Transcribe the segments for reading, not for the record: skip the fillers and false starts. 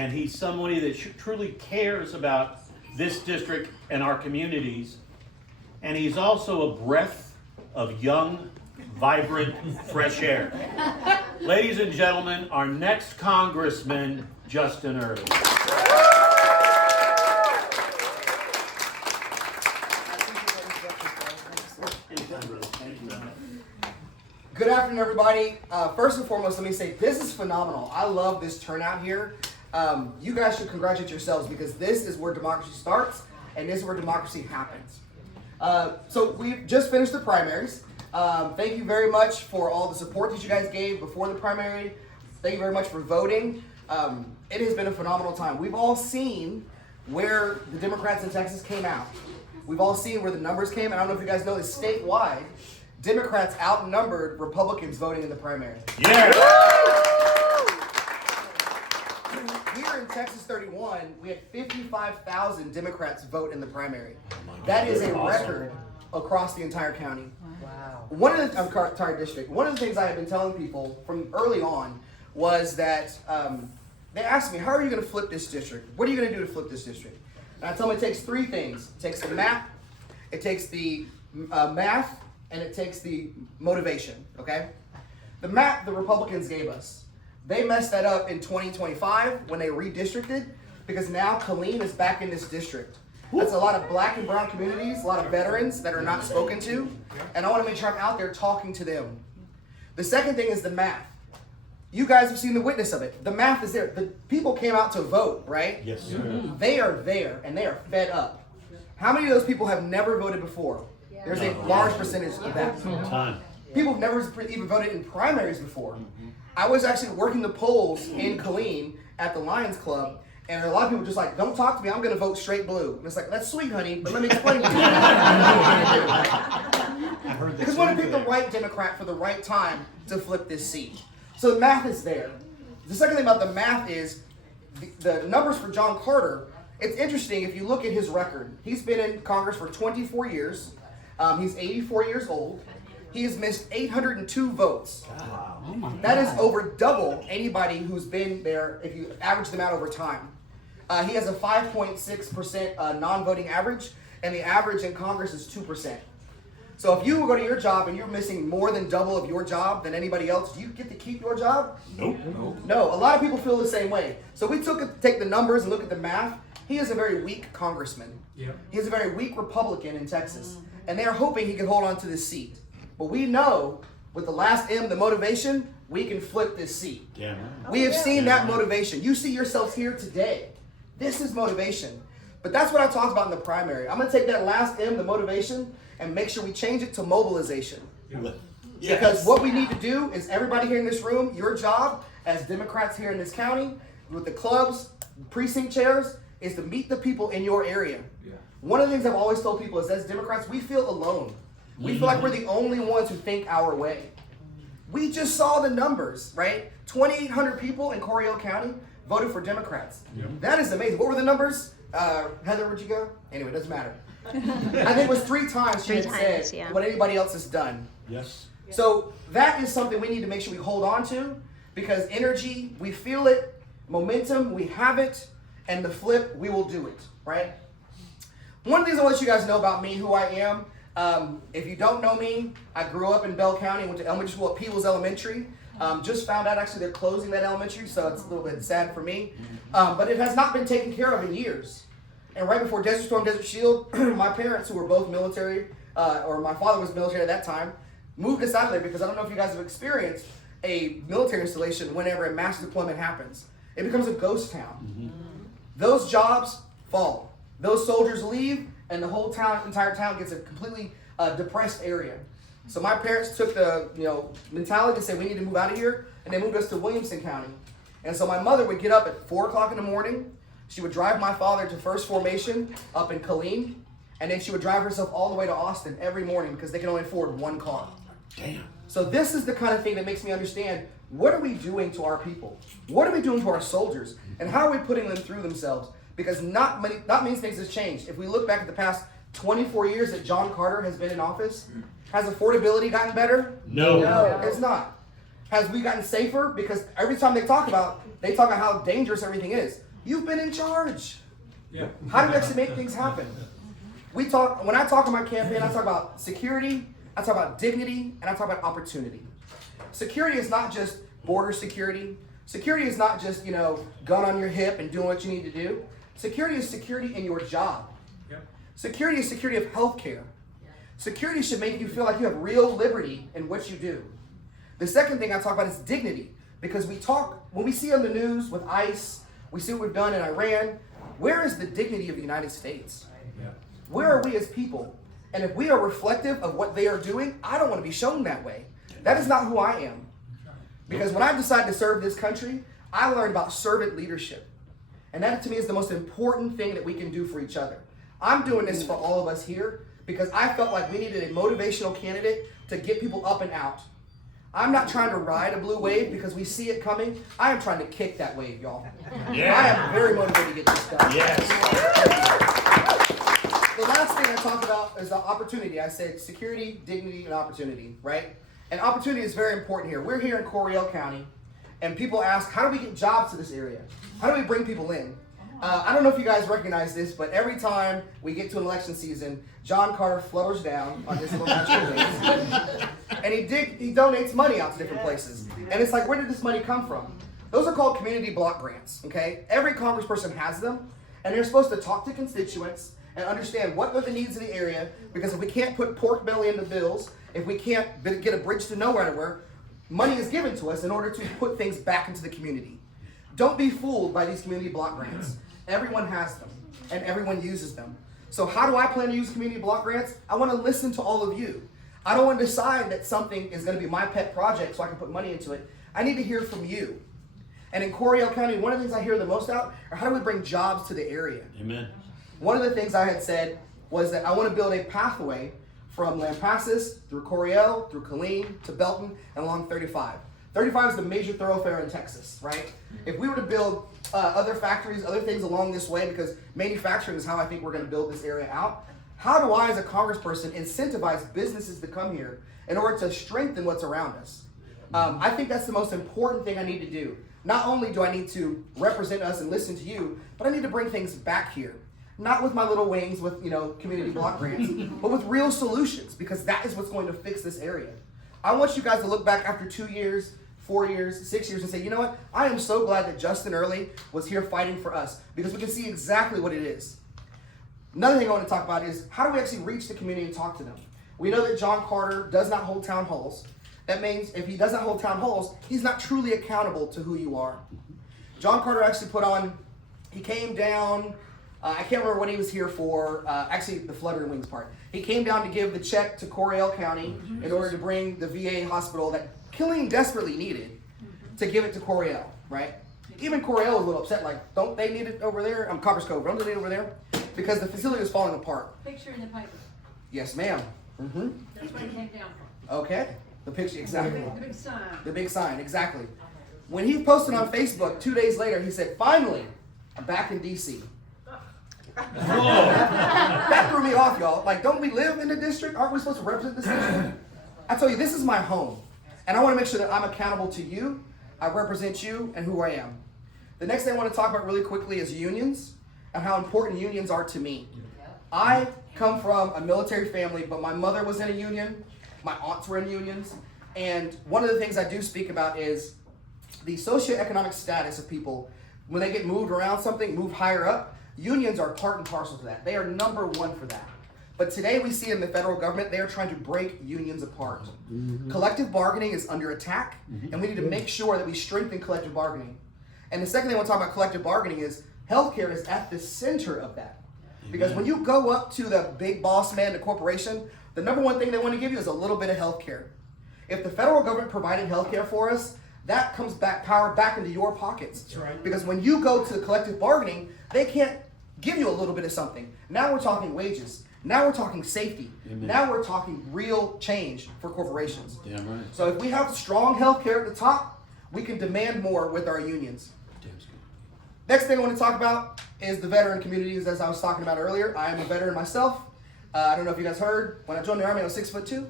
and he's somebody that truly cares about this district and our communities. And he's also a breath of young, vibrant, fresh air. Ladies and gentlemen, our next Congressman, Justin Irving. Good afternoon, everybody. First and foremost, let me say this is phenomenal. I love this turnout here. You guys should congratulate yourselves because this is where democracy starts and this is where democracy happens. So we've just finished the primaries. Thank you very much for all the support that you guys gave before the primary. Thank you very much for voting. It has been a phenomenal time. We've all seen where the Democrats in Texas came out. We've all seen where the numbers came. And I don't know if you guys know this, statewide, Democrats outnumbered Republicans voting in the primary. Yeah. Here in Texas 31, we had 55,000 Democrats vote in the primary. That is a record across the entire county. Wow. Entire district. One of the things I have been telling people from early on was that they asked me, how are you going to flip this district? What are you going to do to flip this district? And I tell them it takes three things. It takes the map, it takes the math, and it takes the motivation, okay? The map the Republicans gave us, they messed that up in 2025 when they redistricted because now Coryell is back in this district. That's a lot of black and brown communities, a lot of veterans that are not spoken to, and I want to make sure I'm out there talking to them. The second thing is the math. You guys have seen the witness of it. The math is there. The people came out to vote, right? Yes, sir. They are there and they are fed up. How many of those people have never voted before? There's a large percentage of that. Time. People have never even voted in primaries before. I was actually working the polls in Coryell at the Lions Club, and a lot of people just like, don't talk to me, I'm going to vote straight blue. And it's like, that's sweet, honey, but let me explain to you. Because we want to pick the right Democrat for the right time to flip this seat. So the math is there. The second thing about the math is the numbers for John Carter. It's interesting if you look at his record. He's been in Congress for 24 years. He's 84 years old. He has missed 802 votes. Wow. That is over double anybody who's been there if you average them out over time. He has a 5.6% non-voting average, and the average in Congress is 2%. So if you go to your job and you're missing more than double of your job than anybody else, do you get to keep your job? Nope. No, a lot of people feel the same way. So we take the numbers and look at the math. He is a very weak congressman. Yep. He is a very weak Republican in Texas. And they're hoping he can hold on to this seat. But we know with the last M, the motivation, we can flip this seat. Yeah. We have seen that motivation. You see yourselves here today. This is motivation. But that's what I talked about in the primary. I'm going to take that last M, the motivation, and make sure we change it to mobilization. Yes. Because what we need to do is everybody here in this room, your job as Democrats here in this county, with the clubs, precinct chairs, is to meet the people in your area. Yeah. One of the things I've always told people is as Democrats, we feel alone. We feel like we're the only ones who think our way. We just saw the numbers, right? 2,800 people in Coryell County voted for Democrats. Yeah. That is amazing. What were the numbers? Heather, where'd you go? Anyway, it doesn't matter. I think it was 3 times she had said what anybody else has done. Yes. So that is something we need to make sure we hold on to because energy, we feel it, momentum, we have it, and the flip, we will do it, right? One of the things I want you guys to know about me, who I am, if you don't know me, I grew up in Bell County, went to elementary school at Peebles Elementary. Just found out actually they're closing that elementary, so it's a little bit sad for me. But it has not been taken care of in years. And right before Desert Storm, Desert Shield, my parents, who were both military, or my father was military at that time, moved us out of there because I don't know if you guys have experienced a military installation whenever a mass deployment happens. It becomes a ghost town. Mm-hmm. Those jobs fall. Those soldiers leave, and the whole town, entire town gets a completely depressed area. So my parents took the mentality to say we need to move out of here, and they moved us to Williamson County. And so my mother would get up at 4 o'clock in the morning. She would drive my father to First Formation up in Coryell, and then she would drive herself all the way to Austin every morning because they can only afford 1 car. Damn. So this is the kind of thing that makes me understand, what are we doing to our people? What are we doing to our soldiers? And how are we putting them through themselves? Because not many things has changed. If we look back at the past 24 years that John Carter has been in office, has affordability gotten better? No. It's not. Has we gotten safer? Because every time they talk about how dangerous everything is. You've been in charge. Yeah. How do you actually make things happen? When I talk on my campaign, I talk about security, I talk about dignity, and I talk about opportunity. Security is not just border security. Security is not just, gun on your hip and doing what you need to do. Security is security in your job. Yep. Security is security of healthcare. Security should make you feel like you have real liberty in what you do. The second thing I talk about is dignity, because when we see on the news with ICE, we see what we've done in Iran. Where is the dignity of the United States? Yeah. Where are we as people? And if we are reflective of what they are doing, I don't want to be shown that way. That is not who I am. Because when I decided to serve this country, I learned about servant leadership. And that to me is the most important thing that we can do for each other. I'm doing this for all of us here because I felt like we needed a motivational candidate to get people up and out. I'm not trying to ride a blue wave because we see it coming. I am trying to kick that wave, y'all. Yeah. I am very motivated to get this done. Yes. The last thing I talked about is the opportunity. I said security, dignity, and opportunity, right? And opportunity is very important here. We're here in Coryell County, and people ask, how do we get jobs to this area? How do we bring people in? I don't know if you guys recognize this, but every time we get to an election season, John Carter flutters down on his little natural ways, and he donates money out to different places. And it's like, where did this money come from? Those are called community block grants, okay? Every congressperson has them, and they're supposed to talk to constituents and understand what are the needs of the area, because if we can't put pork belly in the bills, if we can't get a bridge to nowhere, money is given to us in order to put things back into the community. Don't be fooled by these community block grants. Everyone has them, and everyone uses them. So how do I plan to use community block grants? I want to listen to all of you. I don't want to decide that something is going to be my pet project so I can put money into it. I need to hear from you. And in Coryell County, one of the things I hear the most out are how do we bring jobs to the area? Amen. One of the things I had said was that I want to build a pathway from Lampasas through Coryell, through Killeen to Belton, and along 35. 35 is the major thoroughfare in Texas, right? If we were to build other factories, other things along this way, because manufacturing is how I think we're going to build this area out, how do I, as a congressperson, incentivize businesses to come here in order to strengthen what's around us? I think that's the most important thing I need to do. Not only do I need to represent us and listen to you, but I need to bring things back here. Not with my little wings with, community block grants, but with real solutions, because that is what's going to fix this area. I want you guys to look back after 2 years, 4 years, 6 years and say, you know what? I am so glad that Justin Early was here fighting for us, because we can see exactly what it is. Another thing I want to talk about is how do we actually reach the community and talk to them? We know that John Carter does not hold town halls. That means if he does not hold town halls, he's not truly accountable to who you are. John Carter actually he came down, I can't remember what he was here for, actually the Fluttering Wings part. He came down to give the check to Coryell County in order to bring the VA hospital that Killeen desperately needed to give it to Coryell, right? Even Coryell was a little upset, like, don't they need it over there? Coppers Cove, don't they need it over there? Because the facility was falling apart. Picture in the paper. Yes, ma'am. Mm-hmm. That's where it came down from. Okay, the picture, exactly. The big sign. The big sign, exactly. When he posted on Facebook 2 days later, he said, finally, I'm back in D.C. That threw me off, y'all. Like, don't we live in the district? Aren't we supposed to represent this district? I tell you, this is my home. And I want to make sure that I'm accountable to you, I represent you, and who I am. The next thing I want to talk about really quickly is unions and how important unions are to me. I come from a military family, but my mother was in a union. My aunts were in unions. And one of the things I do speak about is the socioeconomic status of people. When they get moved around something, move higher up, unions are part and parcel to that. They are number one for that. But today we see in the federal government, they are trying to break unions apart. Mm-hmm. Collective bargaining is under attack, and we need to make sure that we strengthen collective bargaining. And the second thing I want to talk about collective bargaining is healthcare is at the center of that. Because when you go up to the big boss man, the corporation, the number one thing they want to give you is a little bit of healthcare. If the federal government provided healthcare for us, that comes power back into your pockets. That's right. Because when you go to collective bargaining, they can't give you a little bit of something. Now we're talking wages. Now we're talking safety. Amen. Now we're talking real change for corporations. Damn right. So if we have strong healthcare at the top, we can demand more with our unions. Damn good. Next thing I want to talk about is the veteran communities, as I was talking about earlier. I am a veteran myself. I don't know if you guys heard, when I joined the Army, I was 6'2".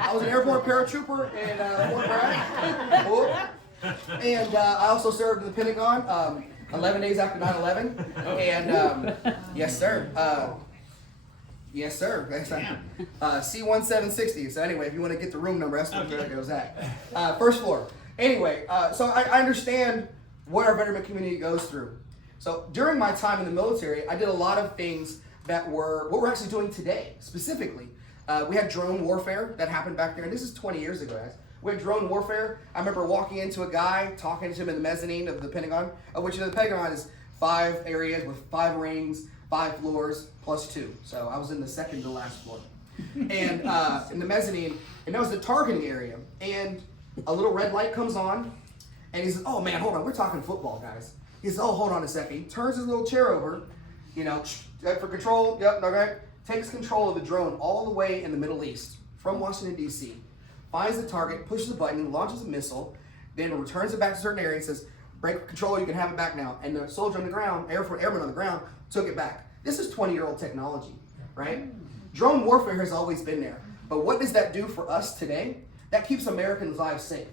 I was an airborne paratrooper in Fort Bragg. And I also served in the Pentagon 11 days after 9/11. And yes, sir. Yes, sir. C1760. So anyway, if you want to get the room number, that's where it goes at. First floor. Anyway, so I understand what our veteran community goes through. So during my time in the military, I did a lot of things that were what we're actually doing today, specifically. We had drone warfare that happened back there, and this is 20 years ago, guys. We had drone warfare. I remember walking into a guy, talking to him in the mezzanine of the Pentagon, which the Pentagon is 5 areas with 5 rings, 5 floors, plus 2. So I was in the second to last floor. And in the mezzanine, and that was the targeting area. And a little red light comes on, and he says, oh man, hold on, we're talking football, guys. He says, oh, hold on a second. He turns his little chair over, for control, yep, okay. Takes control of the drone all the way in the Middle East from Washington, D.C., finds the target, pushes the button, launches a missile, then returns it back to a certain area and says, break control, you can have it back now. And the soldier on the ground, airman on the ground, took it back. This is 20-year-old technology, right? Drone warfare has always been there. But what does that do for us today? That keeps Americans' lives safe.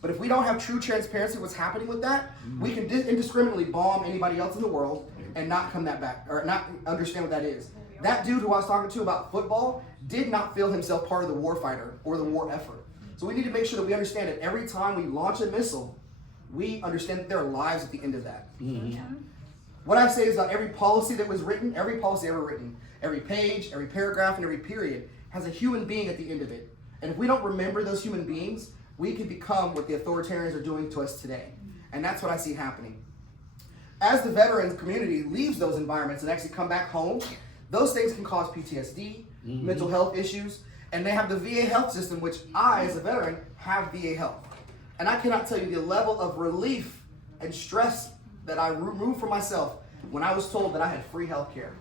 But if we don't have true transparency of what's happening with that, we can indiscriminately bomb anybody else in the world and not come that back, or not understand what that is. That dude who I was talking to about football did not feel himself part of the war fighter or the war effort. So we need to make sure that we understand that every time we launch a missile, we understand that there are lives at the end of that. Mm-hmm. What I say is that every policy that was written, every policy ever written, every page, every paragraph, and every period has a human being at the end of it. And if we don't remember those human beings, we can become what the authoritarians are doing to us today. And that's what I see happening. As the veterans community leaves those environments and actually come back home, those things can cause PTSD, mental health issues, and they have the VA health system, which I, as a veteran, have VA health. And I cannot tell you the level of relief and stress that I removed for myself when I was told that I had free health care.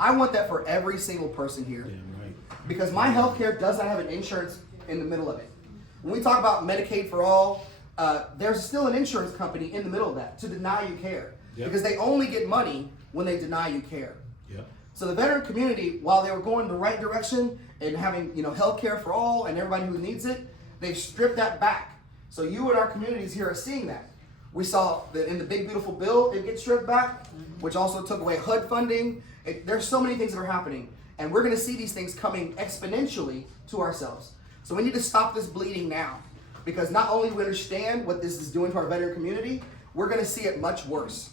I want that for every single person here. Yeah, right. Because my health care does not have an insurance in the middle of it. When we talk about Medicaid for all, there's still an insurance company in the middle of that to deny you care. Yep. Because they only get money when they deny you care. Yep. So the veteran community, while they were going the right direction and having health care for all and everybody who needs it, they've stripped that back. So you and our communities here are seeing that. We saw that in the big beautiful bill, it gets stripped back, which also took away HUD funding. There's so many things that are happening, and we're going to see these things coming exponentially to ourselves. So we need to stop this bleeding now, because not only do we understand what this is doing to our veteran community, we're going to see it much worse.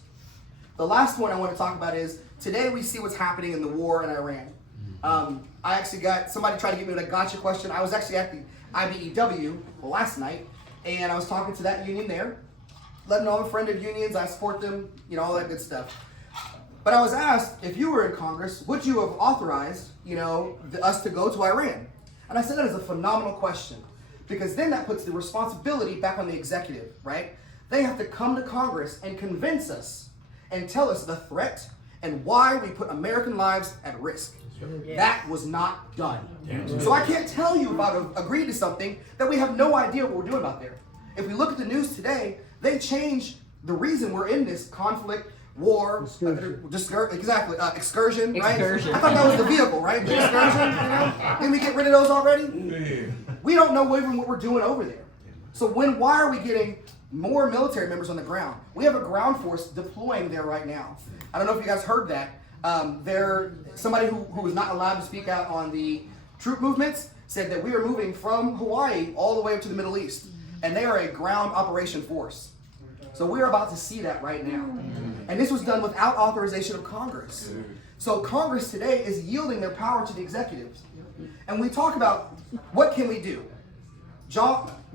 The last one I want to talk about is today we see what's happening in the war in Iran. I actually got somebody tried to give me a gotcha question. I was actually at the IBEW last night, and I was talking to that union there, letting know I'm a friend of unions, I support them, all that good stuff. But I was asked, if you were in Congress, would you have authorized, us to go to Iran? And I said that is a phenomenal question, because then that puts the responsibility back on the executive, right? They have to come to Congress and convince us and tell us the threat and why we put American lives at risk. Yes. That was not done. So I can't tell you about agreed to something that we have no idea what we're doing out there. If we look at the news today, they changed the reason we're in this conflict, war, excursion, right? Excursion. I thought that was the vehicle, right? The excursion, Didn't we get rid of those already? We don't know even what we're doing over there. So why are we getting more military members on the ground? We have a ground force deploying there right now. I don't know if you guys heard that. Somebody who was not allowed to speak out on the troop movements said that we are moving from Hawaii all the way up to the Middle East, and they are a ground operation force. So we're about to see that right now. And this was done without authorization of Congress. So Congress today is yielding their power to the executives. And we talk about what can we do?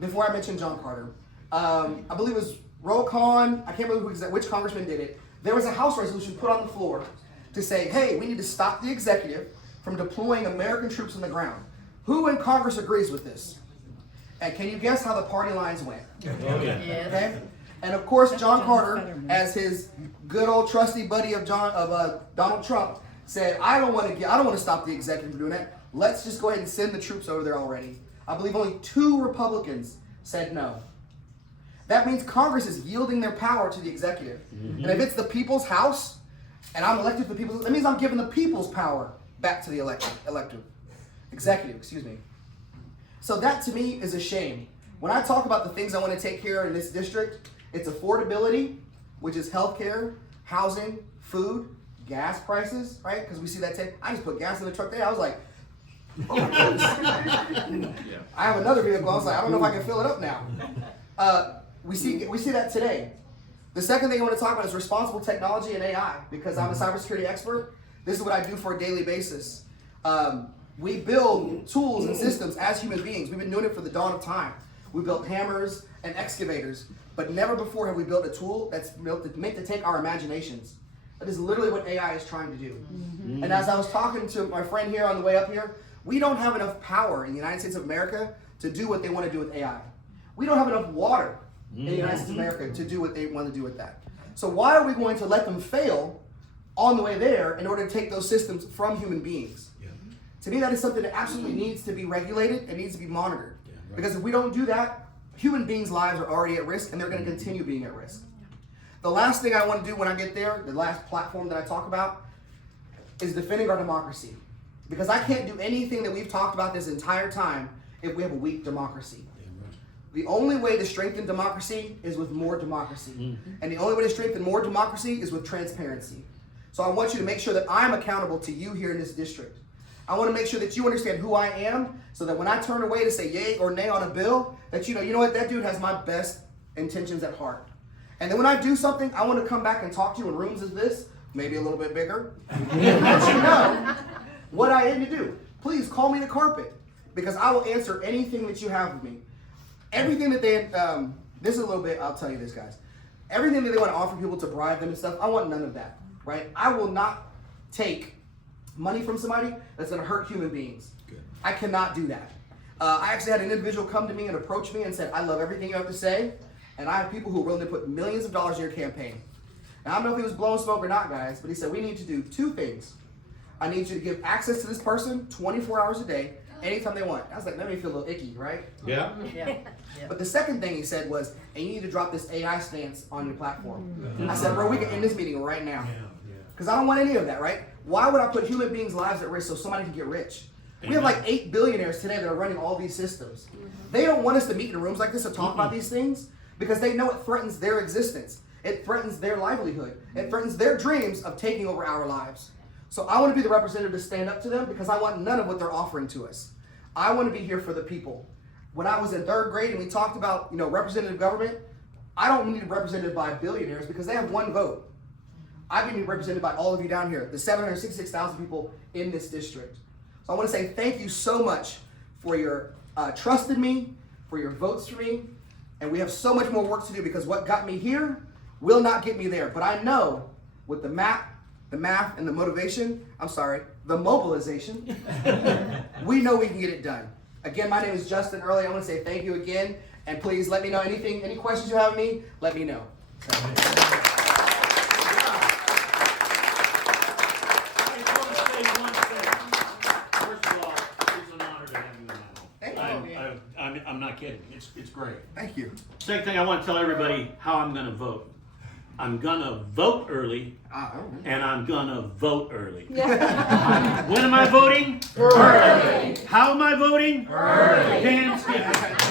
Before I mentioned John Carter, I believe it was Roll Con, I can't remember which congressman did it. There was a House resolution put on the floor to say, hey, we need to stop the executive from deploying American troops on the ground. Who in Congress agrees with this? And can you guess how the party lines went? Okay? And of course, John Carter, as his good old trusty buddy of Donald Trump, said, I don't want to stop the executive from doing that. Let's just go ahead and send the troops over there already. I believe only 2 Republicans said no. That means Congress is yielding their power to the executive. And if it's the people's house, and I'm elected for the people, that means I'm giving the people's power back to the executive. So that to me is a shame. When I talk about the things I want to take care of in this district, it's affordability, which is healthcare, housing, food, gas prices, right? Because we see that I just put gas in the truck today. I was like, oh my goodness. I have another vehicle. I was like, I don't know if I can fill it up now. We see that today. The second thing I want to talk about is responsible technology and AI, because I'm a cybersecurity expert. This is what I do for a daily basis. We build tools and systems as human beings. We've been doing it for the dawn of time. We built hammers and excavators, but never before have we built a tool that's meant to take our imaginations. That is literally what AI is trying to do. Mm-hmm. And as I was talking to my friend here on the way up here, we don't have enough power in the United States of America to do what they want to do with AI. We don't have enough water in the United States of America to do what they want to do with that. So why are we going to let them fail on the way there in order to take those systems from human beings? Yeah. To me, that is something that absolutely needs to be regulated and needs to be monitored. Yeah, right. Because if we don't do that, human beings' lives are already at risk, and they're going to continue being at risk. The last thing I want to do when I get there, the last platform that I talk about, is defending our democracy. Because I can't do anything that we've talked about this entire time if we have a weak democracy. The only way to strengthen democracy is with more democracy. Mm-hmm. And the only way to strengthen more democracy is with transparency. So I want you to make sure that I'm accountable to you here in this district. I want to make sure that you understand who I am, so that when I turn away to say yay or nay on a bill, that you know what, that dude has my best intentions at heart. And then when I do something, I want to come back and talk to you in rooms as this, maybe a little bit bigger, and let you know what I aim to do. Please call me the carpet, because I will answer anything that you have of me. Everything that they, this is a little bit, I'll tell you this, guys. Everything that they want to offer people to bribe them and stuff, I want none of that, right? I will not take money from somebody that's going to hurt human beings. Good. I cannot do that. I actually had an individual come to me and approach me and said, I love everything you have to say, and I have people who are willing to put millions of dollars in your campaign. Now, I don't know if he was blowing smoke or not, guys, but he said, we need to do two things. I need you to give access to this person 24 hours a day, anytime they want. I was like, that made me feel a little icky, right? Yeah. But the second thing he said was, and you need to drop this AI stance on your platform. I said, bro, we can end this meeting right now. Because I don't want any of that, right? Why would I put human beings' lives at risk so somebody can get rich? We have like 8 billionaires today that are running all these systems. They don't want us to meet in rooms like this to talk about these things because they know it threatens their existence. It threatens their livelihood. It threatens their dreams of taking over our lives. So I want to be the representative to stand up to them because I want none of what they're offering to us. I want to be here for the people. When I was in 3rd grade and we talked about, representative government, I don't need to be represented by billionaires because they have one vote. I can be represented by all of you down here, the 766,000 people in this district. So I want to say thank you so much for your trust in me, for your votes for me, and we have so much more work to do because what got me here will not get me there. But I know with the map, the math, and the motivation, the mobilization, we know we can get it done. Again, my name is Justin Early. I want to say thank you again, and please let me know any questions you have of me, let me know. I'm not kidding. It's great. Thank you. Second thing, I want to tell everybody how I'm going to vote. I'm going to vote early, and I'm going to vote early. When am I voting? Early. How am I voting? Early. Dan, Skip.